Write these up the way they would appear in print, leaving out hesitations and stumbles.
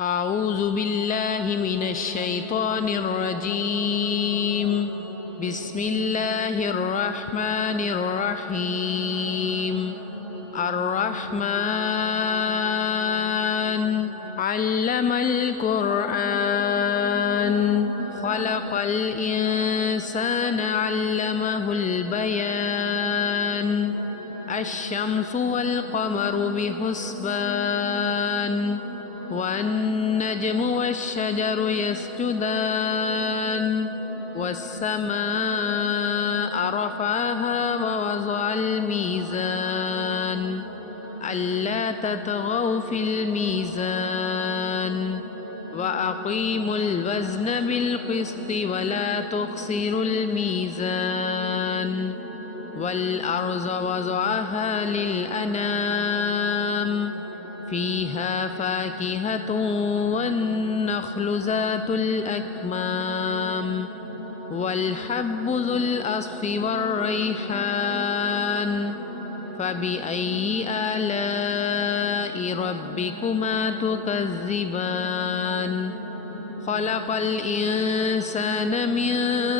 أعوذ بالله من الشيطان الرجيم. بسم الله الرحمن الرحيم. الرحمن علم القرآن خلق الإنسان علمه البيان. الشمس والقمر بحسبان والنجم والشجر يسجدان والسماء رفعها ووضع الميزان ألا تطغوا في الميزان وأقيموا الوزن بالقسط ولا تخسروا الميزان والأرض وضعها للأنام فيها فاكهة والنخل ذات الأكمام والحب ذو الأصف والريحان فبأي آلاء ربكما تكذبان خلق الإنسان من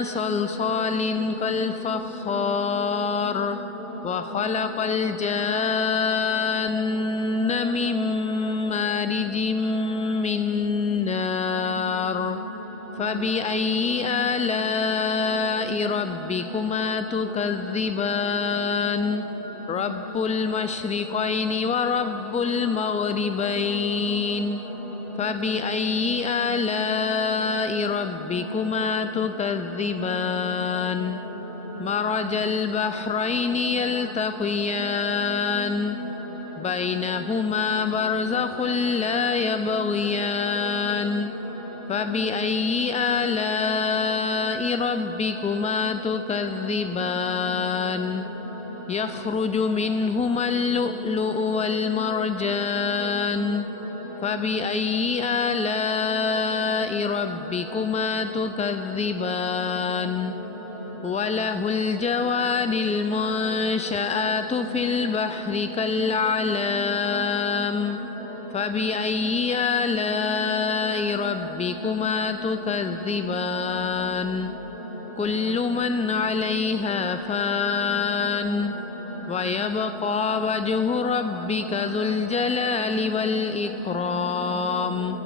صلصال كالفخار وخلق الجان من مارج من نار فبأي آلاء ربكما تكذبان رب المشرقين ورب المغربين فبأي آلاء ربكما تكذبان مرج البحرين يلتقيان بينهما برزخ لا يبغيان فبأي آلاء ربكما تكذبان يخرج منهما اللؤلؤ والمرجان فبأي آلاء ربكما تكذبان وله الجوار المنشآت في البحر كالأعلام فبأي آلاء ربكما تكذبان كل من عليها فان ويبقى وجه ربك ذو الجلال والإكرام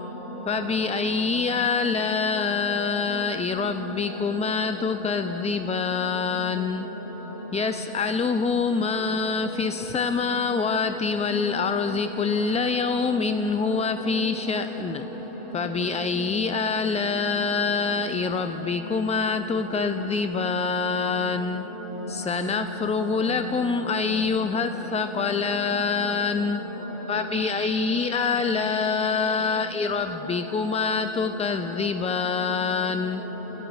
فبأي آلاء ربكما تكذبان يسأله من في السماوات والأرض كل يوم هو في شأن فبأي آلاء ربكما تكذبان سنفرغ لكم أيها الثقلان فبأي آلاء ربكما تكذبان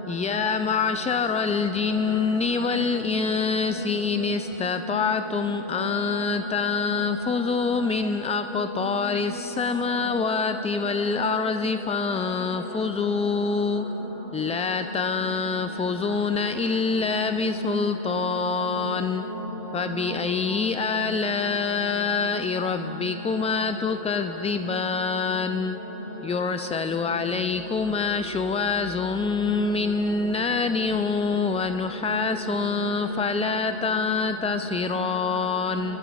يا معشر الجن والإنس إن استطعتم أن تنفذوا من أقطار السماوات والأرض فانفذوا لا تنفذون إلا بسلطان فبأي آلاء ربكما تكذبان يرسل عليكما شواظ من نار ونحاس فلا تنتصران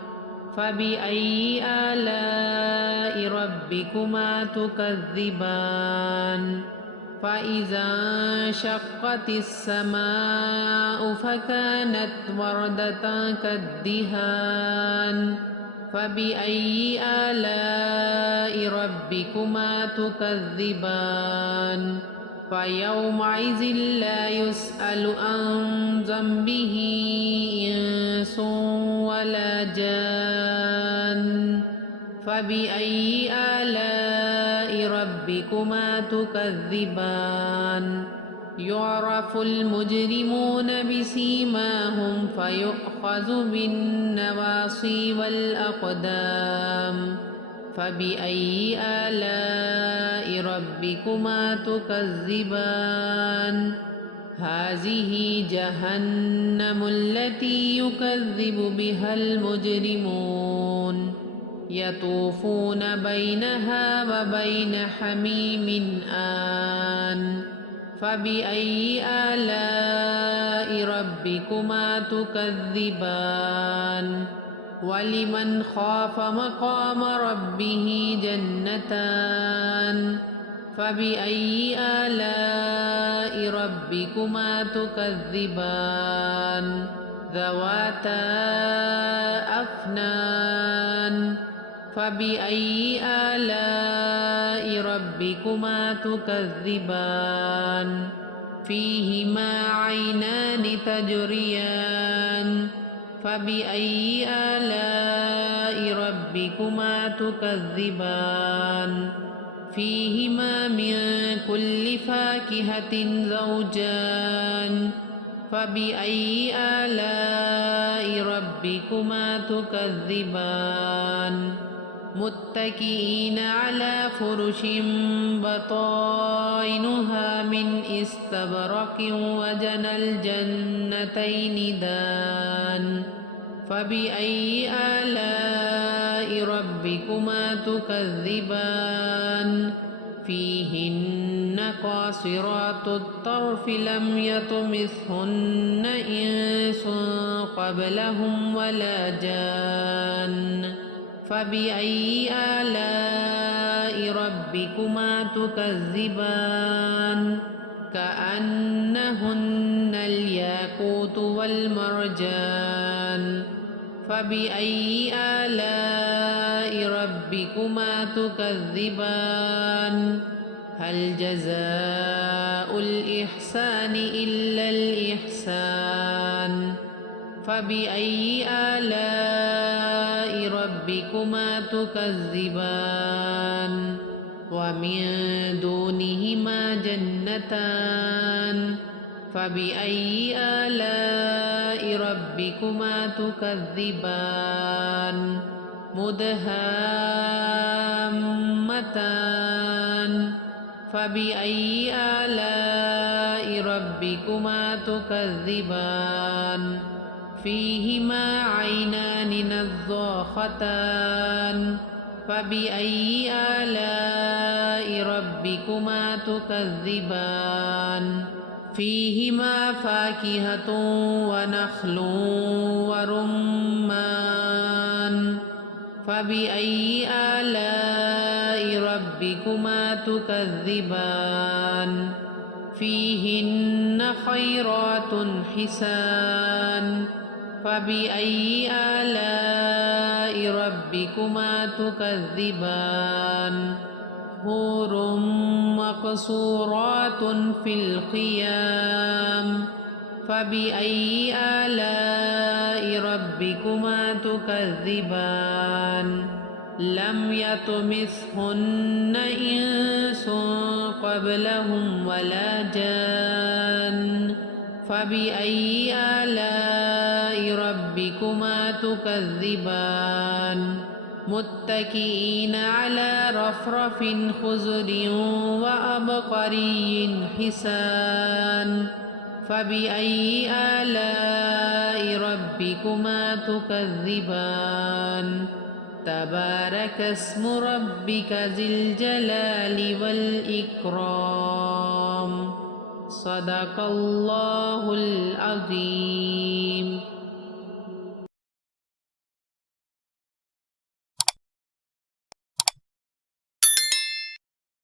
فبأي آلاء ربكما تكذبان فإذا انشقت السماء فكانت وردة كالدهان فبأي آلاء ربكما تكذبان فيومئذ لا يسأل عن ذنبه إنس ولا جان فبأي آلاء ربكما تكذبان يعرف المجرمون بسيماهم فيؤخذ بالنواصي والأقدام فبأي آلاء ربكما تكذبان هذه جهنم التي يكذب بها المجرمون يطوفون بينها وبين حميم آن فبأي آلاء ربكما تكذبان ولمن خاف مقام ربه جنتان فبأي آلاء ربكما تكذبان ذواتا أفنان فبأي آلاء ربكما تكذبان فيهما عينان تجريان فبأي آلاء ربكما تكذبان فيهما من كل فاكهة زوجان فبأي آلاء ربكما تكذبان متكئين على فرش بطائنها من استبرق وجنى الجنتين دان فبأي آلاء ربكما تكذبان فيهن قاصرات الطرف لم يطمثهن إنس قبلهم ولا جان فبأي آلاء ربكما تكذبان كأنهن الياقوت والمرجان فبأي آلاء ربكما تكذبان هل جزاء الإحسان إلا الإحسان فبأي آلاء ربكما تكذبان ومن دونهما جنتان فبأي آلاء ربكما تكذبان مدهامتان فبأي آلاء ربكما تكذبان فيهما عينان نضاختان فبأي آلاء ربكما تكذبان فيهما فاكهة ونخل ورمان فبأي آلاء ربكما تكذبان فيهن خيرات حسان فبأي آلاء ربكما تكذبان حور مقصورات في الخيام فبأي آلاء ربكما تكذبان لم يطمثهن إنس قبلهم ولا جان فبأي آلاء ربكما تكذبان متكئين على رفرف خضر وعبقري حسان فبأي آلاء ربكما تكذبان تبارك اسم ربك ذي الجلال والإكرام صدق الله العظيم.